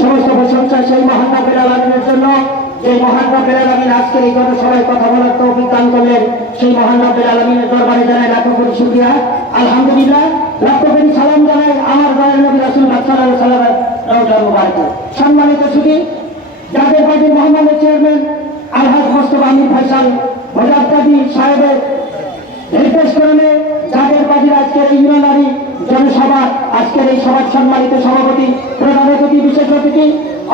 সমস্ত প্রশংসা সেই মহান রবের আলমিনের জন্য যে মহান রবের আলমিন আজকের এই জনসভায় কথা বলার তৌফিক দান করলেন। সেই মহান রবের আলমিনের দরবারে জানাই লাখো কোটি শুক্রিয়া আলহামদুলিল্লাহ। লক্ষ কোটি সালাম জানাই আমার দয়াল নবী রাসুল রওজা মুবারক সম্মানিত সুখী জাতীয় পার্টির মোহাম্মদের চেয়ারম্যান আলহাজ মোস্তফা আমির ফয়সাল ভোজারকাদি সাহেবের নির্দেশ ক্রমে জাতীয় পার্টির আজকের এই ইউনানি জনসভা আজকের এই সভার সম্মানিত সভাপতি, প্রধান অতিথি, বিশেষ অতিথি,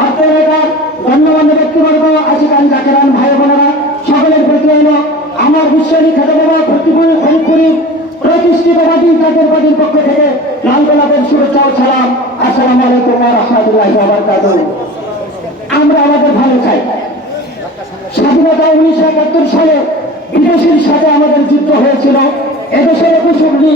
অর্থনৈতিক গণ্যমান্য ব্যক্তিবর্গ, আশিকান জাকেরান ভাই বোনেরা, সকলের প্রতি এলো আমার বিশ্বনী খেতে প্রতিকূল ফরিদপুরি প্রতিষ্ঠিত জাতীয় পার্টির পক্ষ থেকে লাল শুভেচ্ছা ও সালাম। আসসালামু আলাইকুম আমরা আমাদের ভালো চাই। স্বাধীনতা উনিশশো একাত্তর সালে বিদেশির সাথে আমাদের যুদ্ধ হয়েছিল। এদেশের একুশ অগ্নি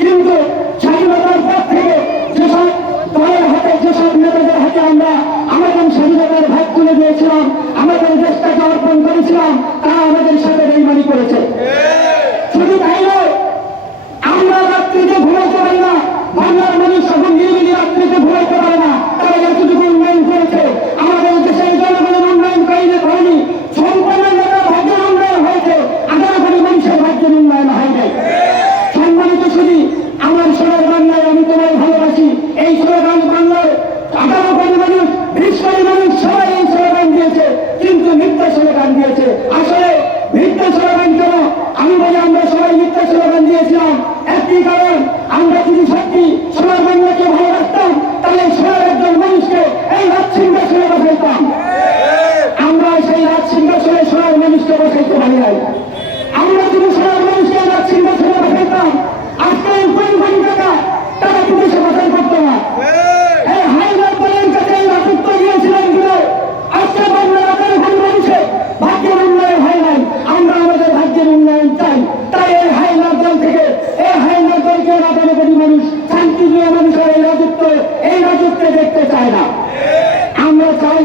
কিন্তু স্বাধীনতার পর থেকে যেসব দলের হাতে, যেসব নেতাদের হাতে আমরা আমাদের স্বাধীনতার ভাগ দিয়েছিলাম, আমাদের দেশটাকে অর্পণ করেছিলাম, তারা আমাদের সাথে বেইমানি করেছে শুধু তাই নয় আমরা রাত্রিতে ঘুমাইতে পারি না আমি তোমায় ভালোবাসি। এই স্লোগান বাংলার আঠারো কোটি মানুষ, বিশ মানুষ, সবাই এই স্লোগান দিয়েছে। কিন্তু মিথ্যা স্লোগান দিয়েছে। আসলে মিথ্যা স্লোগান কেন? আমি বলি আমরা সবাই মিথ্যা স্লোগান দিয়েছিলাম। একটি কারণ আমরা যদি সত্যি সোনার বাংলাকে ভালোবাসতাম তাহলে সোনার একজন মানুষকে এই রাত সিংহাসনে বসাইতাম আমরা সেই রাত সিংহাসনে সোনার মানুষকে বসাইতে পারি নাই আমরা যদি সোনার মানুষকে রাত সিংহাসনে বসাইতাম আজকে এই কোটি কোটি টাকা তারা বিদেশে বসাই করতো না এই হাইলার বলেন কাছে এই রাজত্ব দিয়েছিলেন বলে আজকে বাংলার আঠারো কোটি মানুষের ভাগ্যের উন্নয়ন হয় নাই আমরা আমাদের ভাগ্যের উন্নয়ন চাই তাই এই হাইলার দল থেকে এই হাইলার দলকে আঠারো কোটি মানুষ শান্তি দিয়ে মানুষের এই রাজত্ব এই রাজত্বে দেখতে চায় না আমরা চাই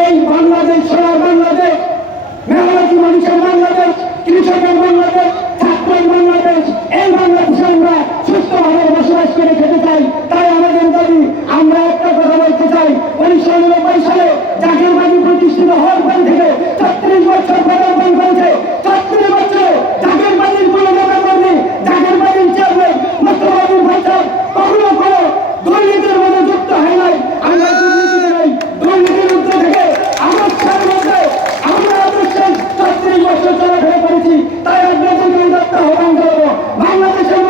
এই বাংলাদেশ সোনার বাংলাদেশ, মেহনতি মানুষের বাংলাদেশ, কৃষকের বাংলাদেশ, ছাত্রের বাংলাদেশ, এই বাংলাদেশে আমরা সুস্থভাবে বসবাস করে খেতে চাই তাই আমাদের দাবি আমরা একটা কথা বলতে চাই উনিশশো নিরানব্বই সালে জাতীয় বাড়ি প্রতিষ্ঠিত হওয়ার পর থেকে ছত্রিশ বছর পদার্পণ করেছে ছত্রিশ বছর জাতীয় বাড়ির কোনো নেতা কর্মী জাতীয় বাড়ির চেয়ারম্যান মুখ্যমন্ত্রী ভাইসাব কখনো কোনো দুর্নীতির মধ্যে যুক্ত হয় নাই আমরা দুর্নীতি নাই দুর্নীতির ঊর্ধ্বে থেকে আদর্শের মধ্যে আমরা আদর্শের ছত্রিশ বছর চলাফেরা করেছি তাই আপনাদেরকে এই যাত্রা আহ্বান করব বাংলাদেশের মধ্যে যদি কলঙ্ক মুক্ত কোনো দল থেকে থাকে যদি আদর্শ কেন্দ্রিক দল থেকে থাকে সেটাই তাদের বাড়ি সেটাই মোস্তফা আমি ফেসলের দল তাই আমি সংক্ষিপ্ত কথা